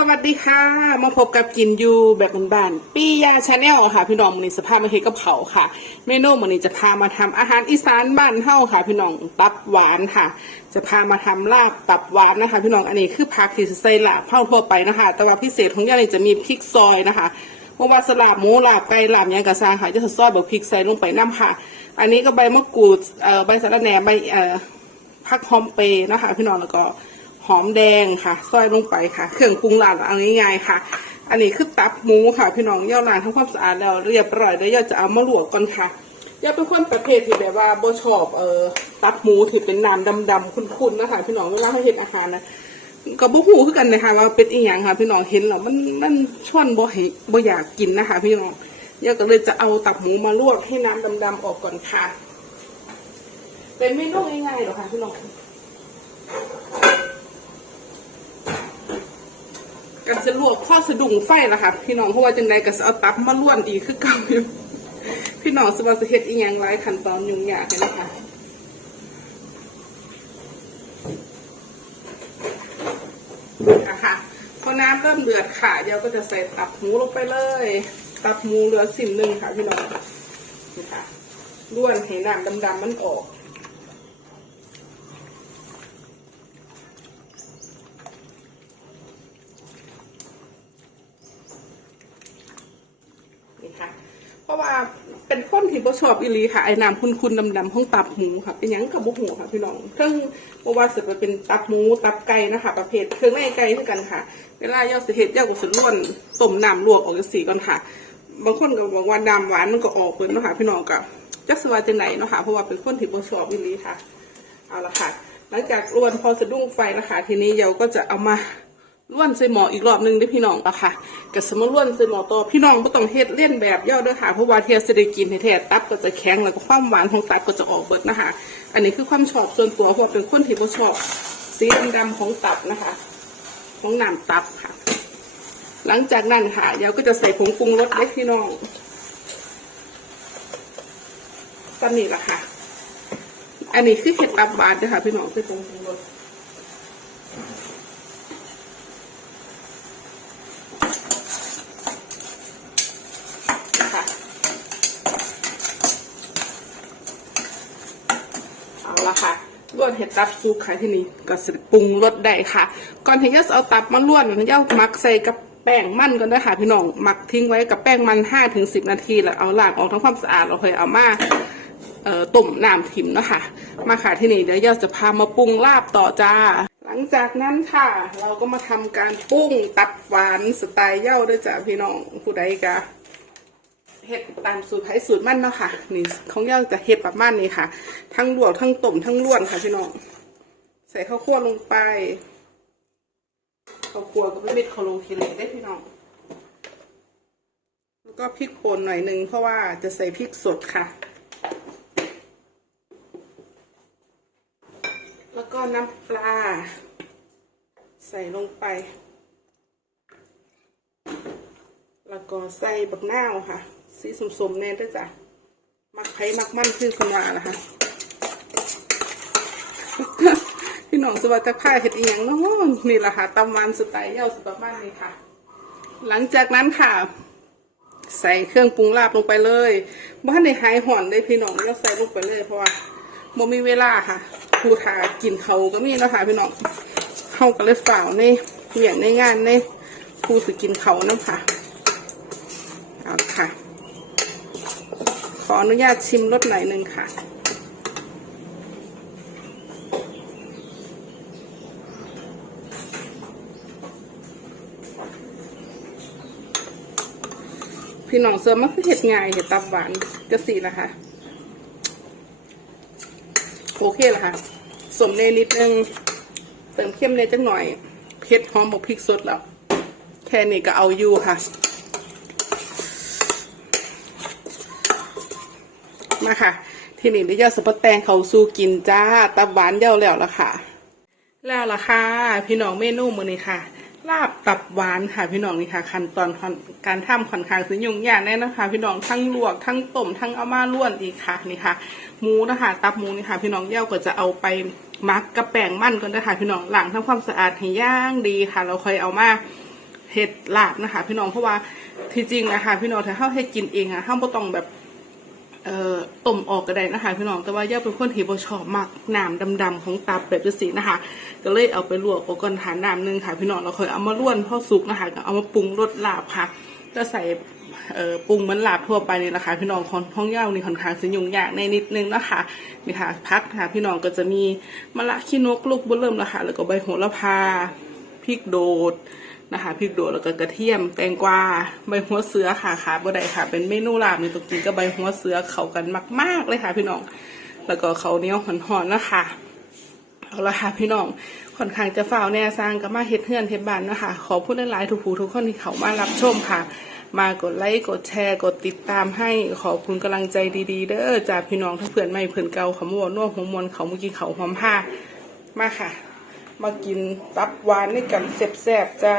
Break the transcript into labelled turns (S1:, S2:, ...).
S1: สวัสดีค่ะ มาพบกับกินยูแบบบ้านๆปียาชาแนลค่ะ พี่น้องมันนี้สภาพมาเฮกับเขาค่ะ เมนูมันนี้จะพามาทำอาหารอีสานบ้านเฮาค่ะ พี่น้องตับหวานค่ะ จะพามาทำลาบตับหวานนะคะ พี่น้องอันนี้คือผักที่ใส่ลาบเฮาทั่วไปนะคะ แต่ว่าพิเศษของย่านี่จะมีพริกซอยนะคะเพราะว่าสลาบหมูลาบไก่ลาบยังกระซางค่ะจะซอยแบบพริกใส่ลงไปน้ำค่ะ อันนี้ก็ใบมะกรูดเอ่อใบสะระแหน่ใบเอ่อผักหอมเปรย์นะคะ พี่น้องแล้วก็ หอมแดงค่ะซอยลงไปค่ะ เครื่องปรุงหลานเอาง่ายๆค่ะ อันนี้คือตับหมูค่ะ พี่น้องย่าล้างทำความสะอาดแล้วเรียบร้อยแล้วย่าจะเอามาลวกก่อนค่ะย่าเป็นคนประเภทที่แบบว่าบ่ชอบเอ่อตับหมูที่เป็นน้ำดำๆขุ่นๆนะคะพี่น้องเวลาเขาเห็นอาหารนะก็บ่ฮู้คือกันนะคะว่าเป็นอีหยังค่ะ พี่น้องเห็นแล้วมันมันชวนบ่ให้บ่อยากกินนะคะ พี่น้องย่าก็เลยจะเอาตับหมูมาลวกให้น้ำดำๆออกก่อนค่ะ เป็นเมนูง่ายๆหรอคะพี่น้อง กันจะลวกข้อสะดุ้งไฟละค่ะพี่น้องเพราะว่าจังไดก็จะเอาตับมาล้วนอีกคือเก่าอยู่พี่น้องสวัสดิ์เฮ็ดอีหยังหลายขั้นตอนยุ่งยากเลยนะคะอะค่ะพอน้ำเริ่มเดือดค่ะเดี๋ยวก็จะใส่ตับหมูลงไปเลย ตับหมูเหลือสิบหนึ่งค่ะพี่น้องนี่ค่ะล้วนให้น้ำดำๆมันออก นี่ค่ะ เพราะ ว่าเป็นคนที่บ่ชอบอีหลีค่ะ ไอ้น้ำคุณๆดำๆของตับหมูค่ะ เป็นหยังกับบุหูค่ะพี่น้องเครื่องเพราะว่าสิเป็นตับหมูตับไก่นะคะ ประเภทเครื่องในไก่ด้วยกันค่ะ เวลาเย่าสิเฮ็ดเย่าก็สิล้วนต้มน้ำลวกออกจากสีก่อนค่ะ บางคนก็บอกว่าดำหวานมันก็ออกเปิดเนาะค่ะพี่น้องก็จักสว่าจังไหนเนาะค่ะเพราะว่าเป็นคนที่บ่ชอบอีหลีค่ะ เอาละค่ะ หลังจากล้วนพอสะดุ้งไฟนะคะ ทีนี้เยาก็จะเอามา ล้วนใส่หมออีกรอบหนึงเด้พี่น้องอะค่ะก็สมมติล้วนใส่หมอต่อพี่น้องไม่ต้องเฮ็ดเล่นแบบย่าเด้วยค่ะเพราะว่าเทียสิได้กินแท้ตับก็จะแข็งแล้วก็ความหวานของตับก็จะออกเบิดนะคะ อันนี้คือความชอบส่วนตัวเพราะว่าเป็นคนที่บ่ชอบสีดำๆของตับนะคะ ของน้ำตับค่ะ หลังจากนั้นค่ะเยาก็จะใส่ผงปรุงรสเล็กพี่น้องตอนนี้ละค่ะ อันนี้คือเห็ดตับบานนะคะพี่น้องใส่ผงปรุงรสค่ะเอา ละค่ะลวดเห็ดตับซุปค่ะที่นี่ก็สิปรุงรสได้ค่ะ ก่อนที่จะเอาตับมาลวดมันจะเอามักใส่กับแป้งมันก่อนนะคะพี่น้องหมักทิ้งไว้กับแป้งมันห้าถึงสิบนาทีแล้วเอาล้างออกทำความสะอาดเราเคยเอามาต้มน้ำทิมเนาะค่ะ มาค่ะที่นี่เดี๋ยวเราจะพามาปรุงลาบต่อจ้า หลังจากนั้นค่ะ เราก็มาทำการปรุงตับหวานสไตล์เย่าด้วยจ้ะพี่น้องผู้ใดกะ เห็ดตามสูตรไผ่สูตรมั่นเนาะค่ะ นี่ของเย่าจะเห็ดประมาณนี้ค่ะ ทั้งลวกทั้งต้มทั้งล้วนค่ะพี่น้อง ใส่ข้าวคั่วลงไป ข้าวคั่วก็ไม่เม็ดคาโลคิเลได้พี่น้อง แล้วก็พริกป่นหน่อยหนึงเพราะว่าจะใส่พริกสดค่ะ แล้วก็น้ำปลา ใส่ลงไป แล้วก็ใส่บักนาวค่ะ สีสมๆแน่ด้วยจ้ะมักไผ่มักมันคือคนว่านะคะพี่น้องสวัสดิ์ผ้าเห็ดอีหยังเนาะนี่แหละค่ะตำมันสไตล์เย้าสประมาณนี้ค่ะ หลังจากนั้นค่ะ ใส่เครื่องปรุงลาบลงไปเลยบ้านในหายห่อนเลยพี่น้องเราใส่ลงไปเลยเพราะว่าบ่มีเวลาค่ะผู้ทากินเขาก็มีเนาะคะพี่น้องเข้ากันเลยฝ่าวในเหยียนในงานในผู้สิกินเขาน้ำค่ะเอาค่ะ ข ออนุญาตชิมรสหน่อยหนึ่งค่ะ พี่น้องเสริมมันคือเห็ดง่ายเห็ดตับหวานจะสีละค่ะ โอเคละค่ะ สมเนยนิดนึง เติมเข้มเนยจังหน่อยเผ็ดหอมบอกพริกสดแล้ว แค่นี้ก็เอาอยู่ค่ะ มาค่ะทีนี้เดี๋ยวจะสปะแตงเขาสู้กินจ้าตับหวานเย้าแล้วละค่ะ แล้วล่ะค่ะ พี่น้องเมนูมือนี้ค่ะลาบตับหวานค่ะพี่น้องนี่ค่ะขั้นตอนการทำค่อนข้างสิยุ่งยากแน่นะคะ พี่น้องทั้งลวกทั้งต้มทั้งเอามาล้วนอีกค่ะนี่ค่ะหมูนะคะตับหมูนี่ค่ะ พี่น้องเย่าก็จะเอาไปมักกับแป้งมันก่อนนะคะพี่น้องหล้างทำความสะอาดให้ย่างดีค่ะ เราค่อยเอามาเห็ดลาบนะคะ พี่น้องเพราะว่าที่จริงนะคะพี่น้องถ้าเฮาให้กินเองอะเฮาบ่ต้องแบบ เอ่อต้มออกก็ได้นะคะพี่น้องแต่ว่าย่าเป็นคนที่บ่ชอบมากน้ำดำๆของตับแบบจังซี่นะคะ ก็เลยเอาไปลวกเอก่อนทานน้ำหนึงค่ะพี่น้องแล้วค่อยเอามาล้วนพอสุกนะคะก็เอามาปรุงรสลาบค่ะก็ใส่เอ่อปรุงเหมือนลาบทั่วไปนี่แหละค่ะพี่น้องของท้องย่านี่ค่อนข้างสิยุ่งยากในนิดนึงนะคะนี่ค่ะพักค่ะพี่น้องก็จะมีมะละขี้นกลูกบอเริ่มแล้วค่ะแล้วก็ใบโหระพาพริกโดด นะคะพริกโดดแล้วก็กระเทียมแตงกวาใบหัวเสือค่ะขาบ่ได้ค่ะ เป็นเมนูลาบนี่ต้องกินกับใบหัวเสือเข้ากันมาก ๆเลยค่ะ พี่น้อง แล้วก็เขาเนียหอนๆนะคะเอาละค่ะพี่น้องค่อนข้างจะฝ่าวแน่สร้างกับมาเฮ็ดเฮือนเฮ็ดบ้านนะคะขอพูดหลายๆทุกผู้ทุกคนที่เขามารับชมค่ะ มากดไลค์กดแชร์ กดติดตามให้ขอบคุณกำลังใจดีๆ เด้อจากพี่น้องทั้งเพื่อนใหม่เพื่อนเก่าขมวนนัวหัวมวลเขามากินเขาหอมผ้ามาค่ะ มากินตับหวานด้วยกันแซ่บๆจ้า